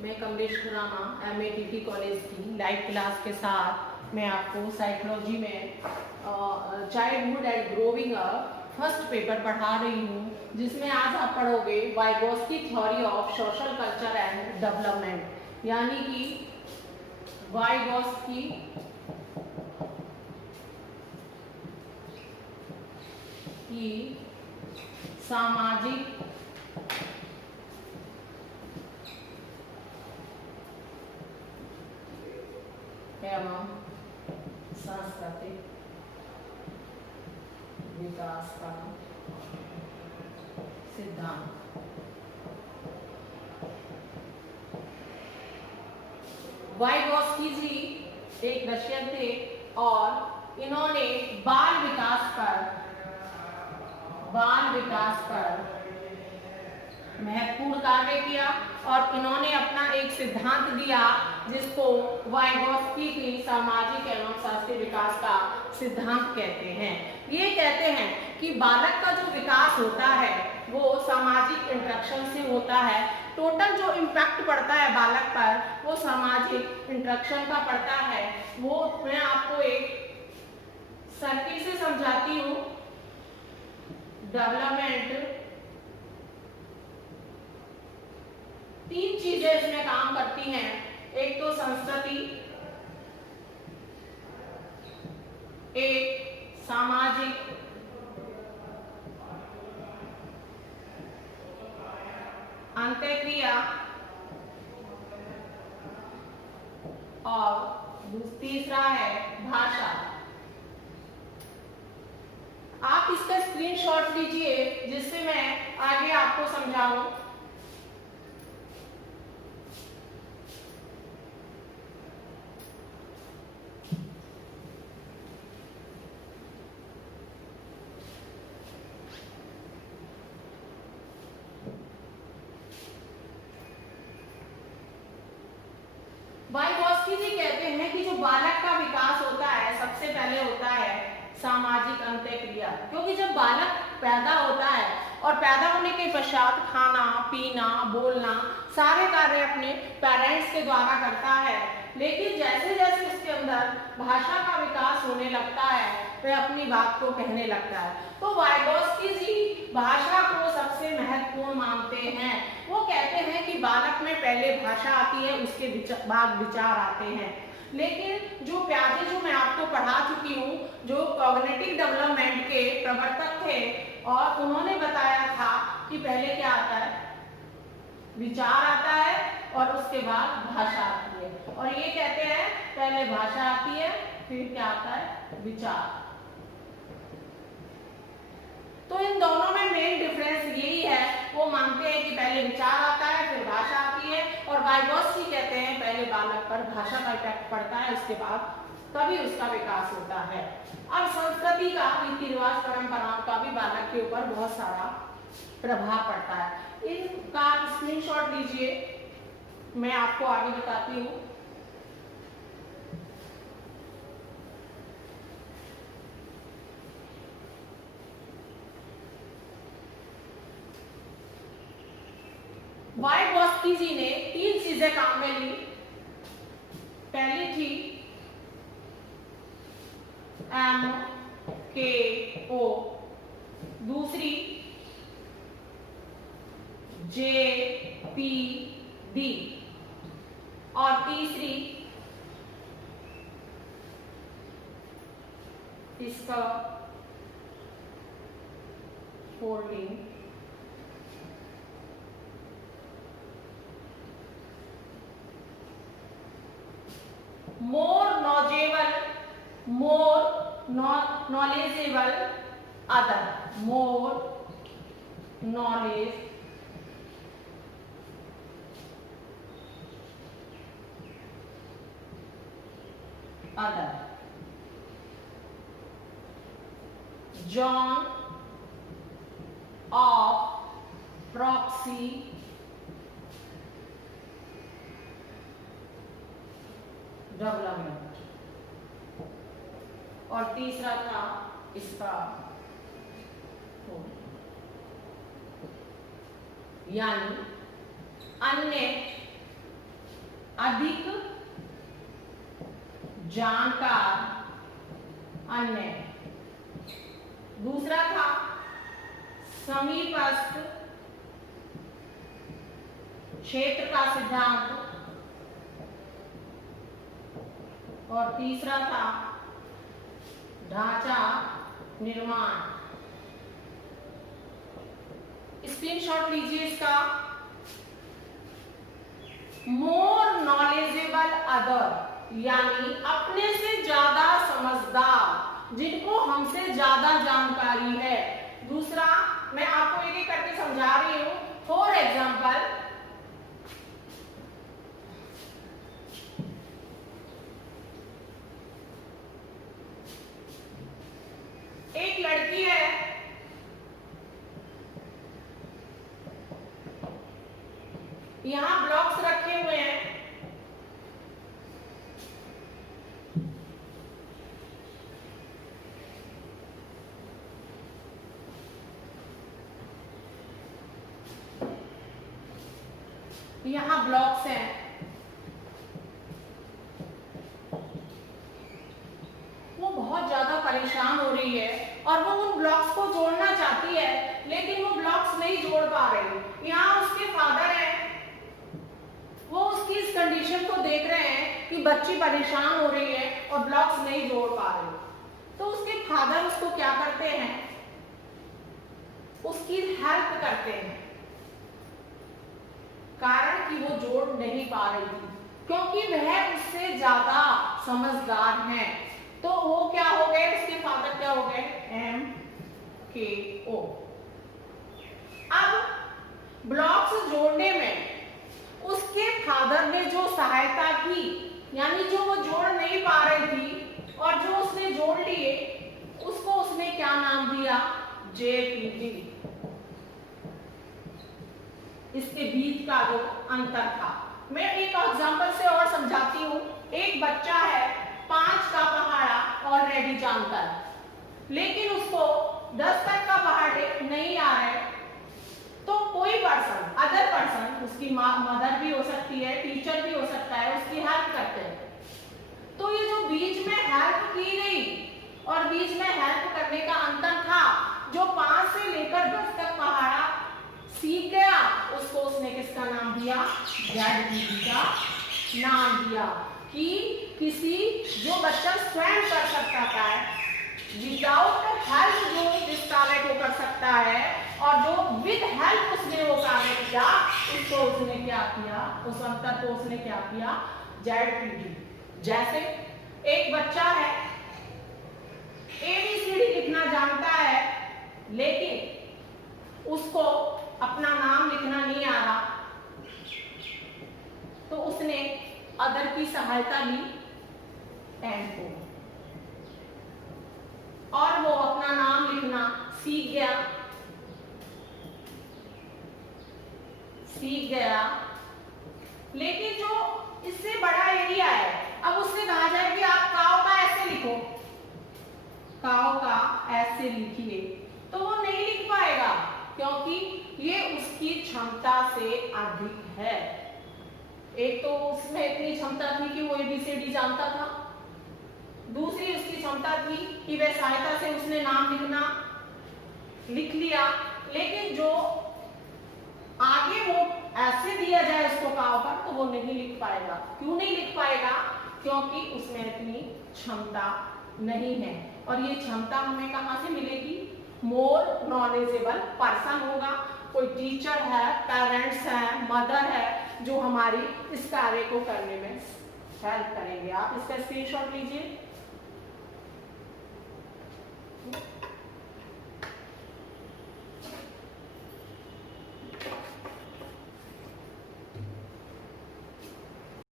मैं Kamlesh Khurana MATT college की live class के साथ मैं आपको साइकोलॉजी में childhood and growing up first paper पढ़ा रही हूँ, जिसमें आज आप पढ़ोगे Vygotsky theory of social culture and development, यानी कि वाइगोस्की की सामाजिक एवं सांस्कृतिक विकास का सिद्धांत। वाइगोस्की जी एक रशियन थे और इन्होंने बाल विकास पर महत्वपूर्ण कार्य किया और इन्होंने अपना एक सिद्धांत दिया जिसको वाइगोस्की की सामाजिक एवं सांस्कृतिक विकास का सिद्धांत कहते हैं। ये कहते हैं कि बालक का जो विकास होता है वो सामाजिक इंटरेक्शन से होता है। टोटल जो इम्पैक्ट पड़ता है बालक पर वो सामाजिक इंटरेक्शन का पड़ता है। वो मैं आपको एक सर्किट से समझाती हूँ। डेवलपमेंट तीन चीजें इसमें काम करती हैं। एक तो संस्कृति, एक सामाजिक अंतःक्रिया और तीसरा है भाषा। आप इसका स्क्रीनशॉट लीजिए जिससे मैं आगे आपको समझाऊं। वाइगोस्की जी कहते हैं कि जो बालक का विकास होता है सबसे पहले होता है सामाजिक अंतःक्रिया, क्योंकि जब बालक पैदा होता है और पैदा होने के पश्चात खाना पीना बोलना सारे कार्य अपने पेरेंट्स के द्वारा करता है, लेकिन जैसे जैसे उसके अंदर भाषा का विकास होने लगता है वह अपनी बात को कहने लगता है। तो वाइगोस्की जी भाषा को सबसे महत्वपूर्ण मानते हैं। वो कहते हैं कि बालक में पहले भाषा आती है, उसके बाद विचार आते हैं। लेकिन जो प्याजे जो मैं आपको पढ़ा चुकी हूँ, जो कॉग्निटिव डेवलपमेंट के प्रवर्तक थे, और उन्होंने बताया था कि पहले क्या आता है, विचार आता है और उसके बाद भाषा आती है। और ये कहते हैं पहले भाषा आती है फिर क्या आता है, विचार। तो इन दोनों में मेन डिफरेंस यही है। वो मानते हैं कि पहले विचार आता है फिर भाषा आती है, और वाइगोस्की कहते हैं पहले बालक पर भाषा का इफेक्ट पड़ता है, उसके बाद तभी उसका विकास होता है। अब संस्कृति का, रीति रिवाज परंपराओं का भी बालक के ऊपर बहुत सारा प्रभाव पड़ता है। इनका स्क्रीनशॉट लीजिए, मैं आपको आगे बताती हूँ। वाइगोस्की जी ने तीन चीजें काम में ली। पहली थी MKO, दूसरी JPD और तीसरी इसका folding. knowledgeable other, more knowledge other. John of proxy development, और तीसरा था इसका यानी अन्य अधिक जानकार अन्य। दूसरा था समीपस्थ क्षेत्र का सिद्धांत, और तीसरा था ढांचा निर्माण। स्क्रीनशॉट लीजिए इसका। मोर नॉलेजेबल अदर यानी अपने से ज्यादा समझदार, जिनको हमसे ज्यादा जानकारी है। दूसरा मैं आपको एक एक करके समझा रही हूं। फॉर एग्जाम्पल, एक लड़की है, यहां ब्लॉक्स रखे हुए हैं, यहां ब्लॉक्स हैं। वो बहुत ज्यादा परेशान हो रही है और वो उन ब्लॉक्स को जोड़ना चाहती है, लेकिन वो ब्लॉक्स नहीं जोड़ पा रही। यहाँ उसके फादर हैं, वो उसकी इस कंडीशन को देख रहे हैं कि बच्ची परेशान हो रही है और ब्लॉक्स नहीं जोड़ पा रही। तो उसके फादर उसको क्या करते हैं, उसकी हेल्प करते हैं। कारण कि वो जोड़ नहीं पा रही थी, क्योंकि वह उससे ज्यादा समझदार है। तो वो क्या हो गए, उसके फादर क्या हो गए, MKO। अब ब्लॉक्स जोड़ने में उसके फादर ने जो सहायता की, यानी जो वो जोड़ नहीं पा रही थी और जो उसने जोड़ लिए, उसको उसने क्या नाम दिया, JPD। इसके बीच का जो अंतर था, मैं एक एग्जांपल से और समझाती हूँ। एक बच्चा है, 5 का पहाड़ा ऑलरेडी जानता है, लेकिन उसको 10 तक का पहाड़े नहीं आ रहे। तो कोई पर्सन, अदर पर्सन, उसकी मदर भी हो सकती है, टीचर भी हो सकता है, उसकी हेल्प करते हैं। तो ये जो बीच में हेल्प की गई और बीच में हेल्प करने का अंतर था, जो 5 से लेकर 10 तक पहाड़ा सीख गया, उसको उसने किसका नाम दिया, ZPD का नाम दिया। कि किसी जो बच्चा स्वयं कर सकता था, विदाउट हेल्प जो जिस कार्य को कर सकता है, और जो विद हेल्प उसने वो कार्य किया, उसको उसने क्या किया, उस अंतर को उसने क्या किया, ZPD। जैसे एक बच्चा है, ABCD लिखना जानता है, लेकिन उसको अपना नाम लिखना नहीं आ रहा, तो उसने अदर की सहायता ली, M को, और वो अपना नाम लिखना सीख गया। लेकिन जो इससे बड़ा एरिया है, अब उससे कहा जाए कि आप काव का ऐसे लिखो, काव का ऐसे लिखिए, तो वो नहीं लिख पाएगा, क्योंकि ये उसकी क्षमता से अधिक है। एक तो उसमें इतनी क्षमता थी कि वो ABCD जानता था, दूसरी उसकी क्षमता थी कि वह सहायता से उसने नाम लिखना लिख लिया, लेकिन जो आगे वो ऐसे दिया जाए उसको काव पर, तो वो नहीं लिख पाएगा। क्यों नहीं लिख पाएगा, क्योंकि उसमें इतनी क्षमता नहीं है। और ये क्षमता हमें कहाँ से मिलेगी, मोर नॉलेजेबल पर्सन होगा, कोई टीचर है, पेरेंट्स है, मदर है, जो हमारी इस कार्य को करने में हेल्प करेंगे। आप इसका स्क्रीनशॉट लीजिए।